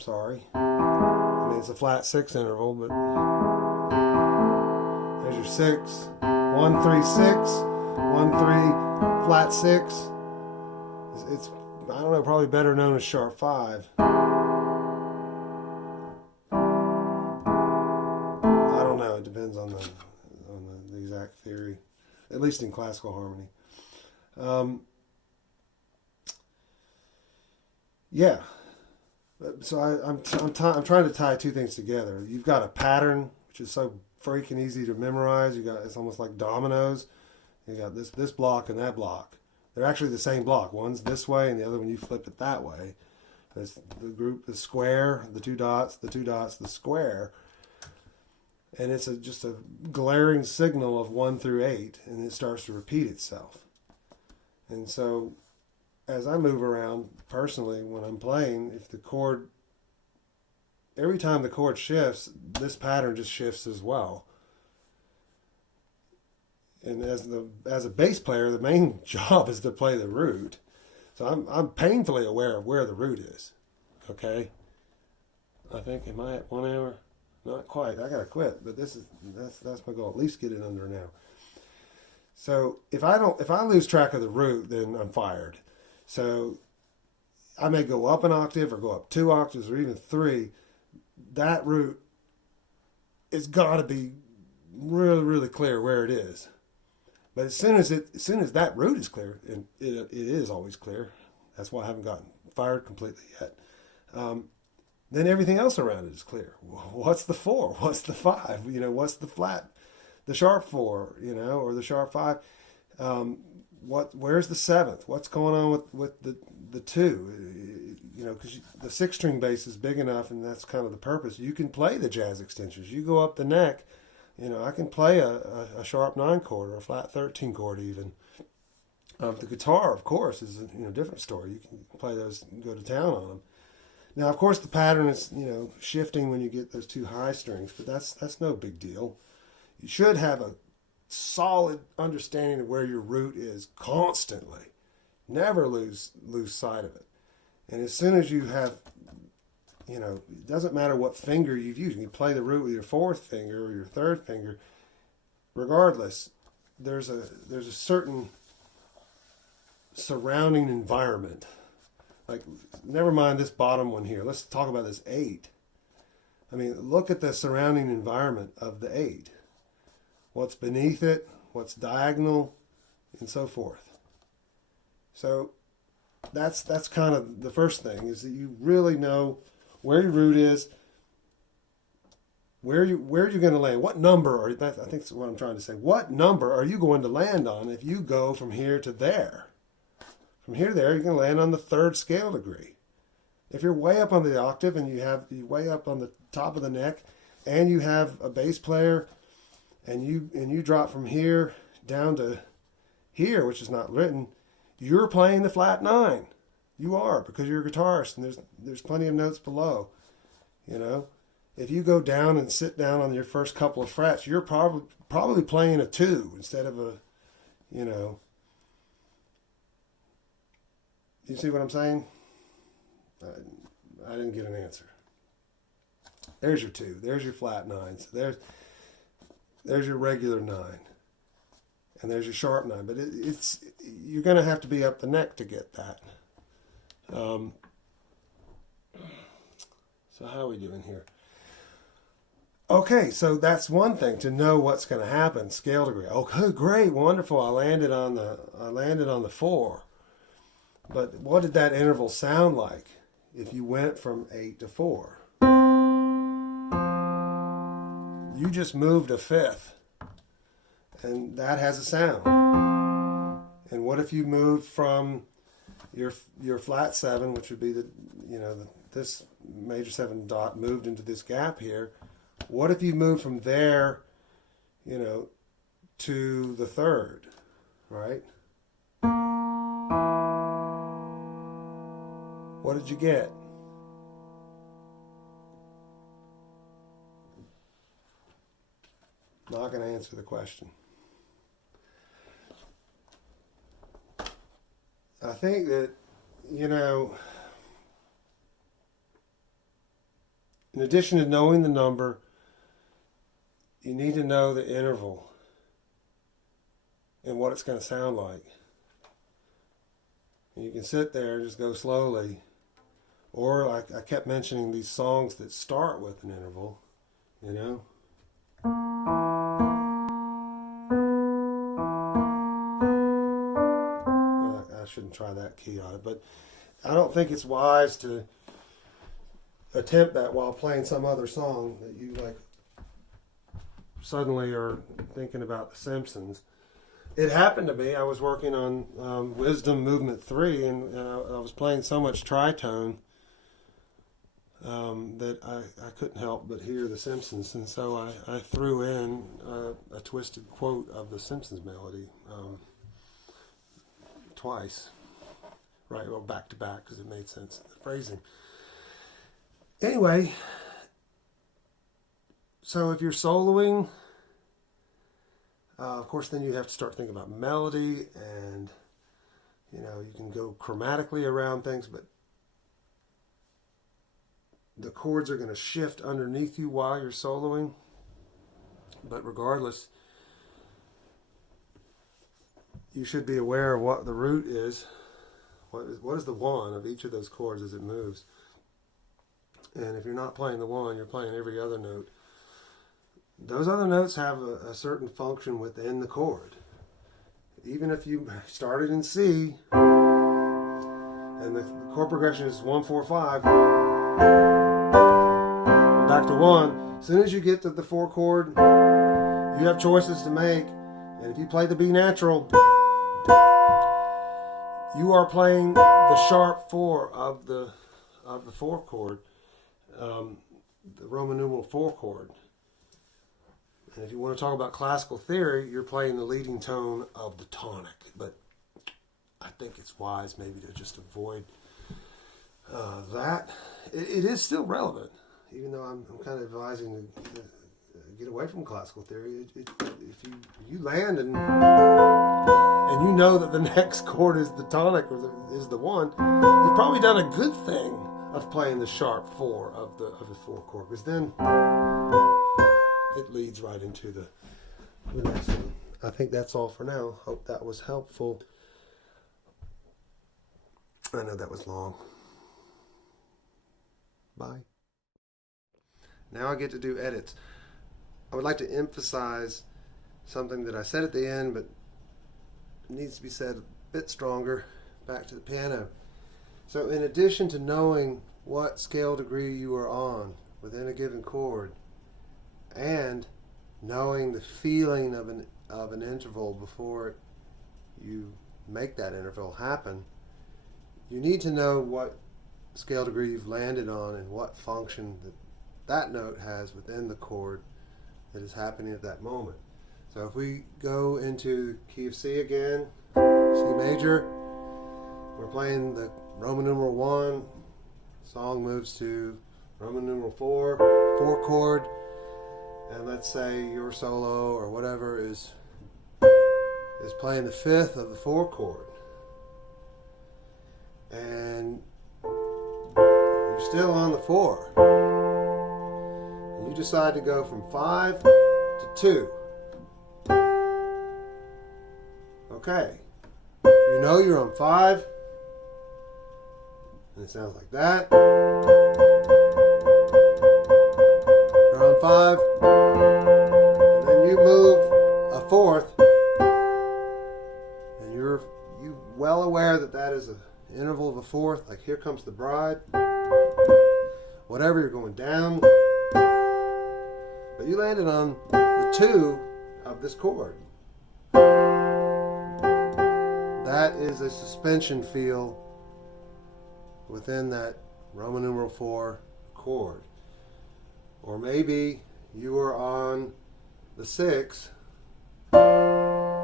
sorry. I mean, it's a flat 6 interval, but there's your 6. 1, 3, 6. 1, 3, flat 6. It's I don't know, probably better known as sharp 5. I don't know. It depends on the exact theory, at least in classical harmony. Yeah. So I'm trying to tie two things together. You've got a pattern, which is so freaking easy to memorize. It's almost like dominoes. You got this block and that block. They're actually the same block. One's this way, and the other one you flip it that way. There's the square, the two dots, the square. And it's just a glaring signal of 1 through 8, and it starts to repeat itself. And so, as I move around, personally, when I'm playing, every time the chord shifts, this pattern just shifts as well. And as a bass player, the main job is to play the root. So I'm painfully aware of where the root is. Okay? I think, am I at 1 hour? Not quite. I gotta quit, but that's my goal. At least get it under an hour. So if I lose track of the root, then I'm fired. So I may go up an octave or go up 2 octaves or even 3. That root, it's got to be really, really clear where it is. But as soon as that root is clear, and it is always clear, that's why I haven't gotten fired completely yet. Then everything else around it is clear. What's the 4? What's the 5? What's the flat, the sharp 4? Or the sharp 5? Where's the 7th? What's going on with the 2? Because the 6-string bass is big enough, and that's kind of the purpose. You can play the jazz extensions. You go up the neck. I can play a sharp 9 chord or a flat 13 chord even. The guitar, of course, is a different story. You can play those and go to town on them. Now, of course, the pattern is shifting when you get those 2 high strings, but that's no big deal. You should have a solid understanding of where your root is constantly. Never lose sight of it. And as soon as you have it doesn't matter what finger you've used. You can play the root with your fourth finger or your third finger. Regardless, there's a certain surrounding environment. Like, never mind this bottom one here. Let's talk about this 8. I mean, look at the surrounding environment of the 8. What's beneath it, what's diagonal, and so forth. So that's kind of the first thing, is that you really know where your root is, where you're going to land. What number, I think that's what I'm trying to say. What number are you going to land on if you go from here to there? From here to there, you're going to land on the 3rd scale degree. If you're way up on the octave and you way up on the top of the neck, and you have a bass player, and you drop from here down to here, which is not written, you're playing the flat 9. You are, because you're a guitarist, and there's plenty of notes below. If you go down and sit down on your first couple of frets, you're probably playing a 2 instead of a, You see what I'm saying? I didn't get an answer. There's your 2. There's your flat 9. So there's your regular 9. And there's your sharp 9. But you're going to have to be up the neck to get that. So how are we doing here? Okay, so that's one thing, to know what's going to happen. Scale degree. Okay, great, wonderful. I landed on the 4. But what did that interval sound like if you went from 8 to 4? You just moved a 5th, and that has a sound. And what if you moved from your flat 7, which would be this major 7 dot, moved into this gap here? What if you moved from there, to the 3rd, right? What did you get? Not going to answer the question. I think that, in addition to knowing the number, you need to know the interval and what it's going to sound like. And you can sit there and just go slowly. Or, like I kept mentioning, these songs that start with an interval, I shouldn't try that key on it, but I don't think it's wise to attempt that while playing some other song that you suddenly are thinking about The Simpsons. It happened to me. I was working on Wisdom Movement 3, and I was playing so much tritone that I couldn't help but hear The Simpsons, and so I threw in a twisted quote of The Simpsons melody twice. Right, well, back to back, because it made sense, the phrasing. Anyway, so if you're soloing, of course, then you have to start thinking about melody, and you can go chromatically around things, but the chords are going to shift underneath you while you're soloing. But regardless, you should be aware of what the root is. What is the 1 of each of those chords as it moves? And if you're not playing the 1, you're playing every other note. Those other notes have a certain function within the chord. Even if you started in C, and the chord progression is 1, 4, 5, back to 1. As soon as you get to the 4 chord, you have choices to make. And if you play the B natural, you are playing the sharp 4 of the 4th chord, the Roman numeral 4 chord. And if you want to talk about classical theory, you're playing the leading tone of the tonic. But I think it's wise maybe to just avoid that. It is still relevant, even though I'm kind of advising to get away from classical theory. If you land and you know that the next chord is the tonic or is the 1, you've probably done a good thing. of playing the sharp 4 of the 4 chord, because then it leads right into the next one. I think that's all for now. Hope that was helpful. I know that was long. Bye. Now I get to do edits. I would like to emphasize something that I said at the end, but needs to be said a bit stronger. Back to the piano. So in addition to knowing what scale degree you are on within a given chord, and knowing the feeling of an interval before you make that interval happen, you need to know what scale degree you've landed on and what function that note has within the chord that is happening at that moment. So if we go into key of C again, C major, we're playing the Roman numeral 1, song moves to Roman numeral 4 chord, and let's say your solo or whatever is playing the 5th of the 4 chord. And you're still on the 4. And you decide to go from 5 to 2. Okay. You know you're on 5. And it sounds like that. You're on 5. And then you move a 4th. And you're well aware that that is an interval of a 4th. Like Here Comes the Bride. Whatever, you're going down. But you landed on the 2 of this chord. That is a suspension feel within that Roman numeral 4 chord. Or maybe you are on the 6 and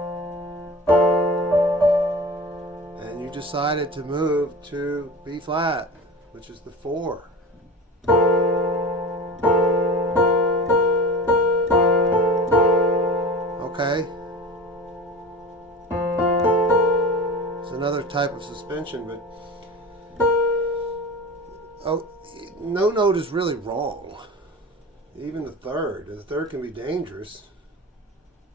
you decided to move to B flat, which is the 4. Okay. It's another type of suspension, but no note is really wrong. Even the 3rd. The 3rd can be dangerous.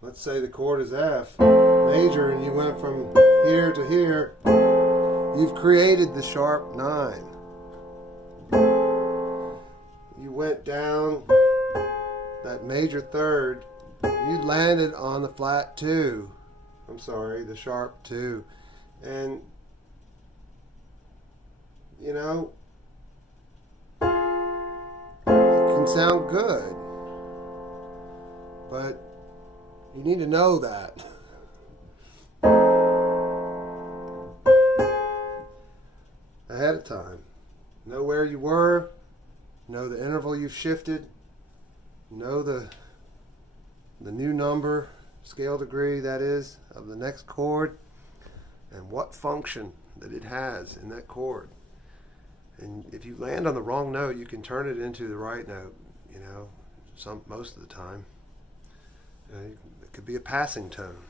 Let's say the chord is F major and you went from here to here. You've created the sharp 9. You went down that major 3rd. You landed on the flat 2. I'm sorry, the sharp 2. And, you know, it can sound good, but you need to know that. Ahead of time. Know where you were, know the interval you've shifted, know the new number, scale degree that is, of the next chord, and what function that it has in that chord. And if you land on the wrong note, you can turn it into the right note, you know, most of the time. It could be a passing tone.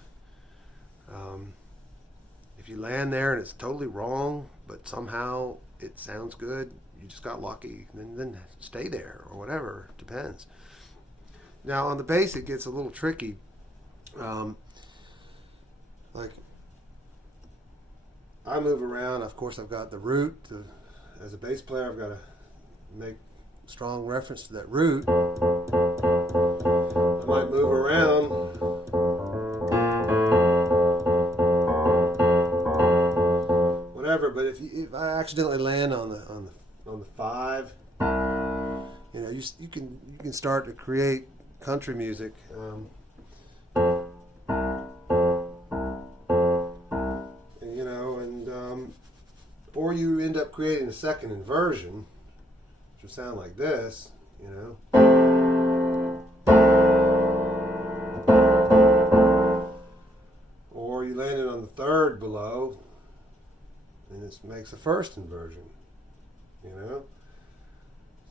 If you land there and it's totally wrong, but somehow it sounds good, you just got lucky, then stay there or whatever, depends. Now on the bass it gets a little tricky. Like I move around, of course I've got the root. As a bass player I've got to make strong reference to that root. I might move around. Whatever, but if I accidentally land on the 5, you know, you can start to create country music. Or you end up creating a second inversion, which will sound like this, you know. Or you landed on the 3rd below, and this makes a first inversion, you know.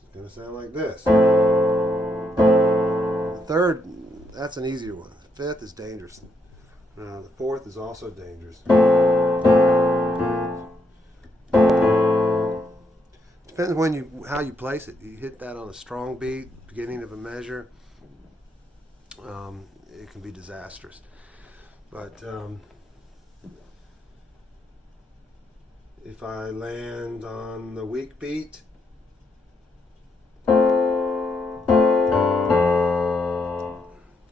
It's going to sound like this. The 3rd, that's an easier one. The 5th is dangerous. The 4th is also dangerous. Depends how you place it. You hit that on a strong beat, beginning of a measure, it can be disastrous. But if I land on the weak beat, you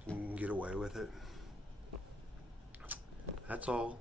can get away with it. That's all.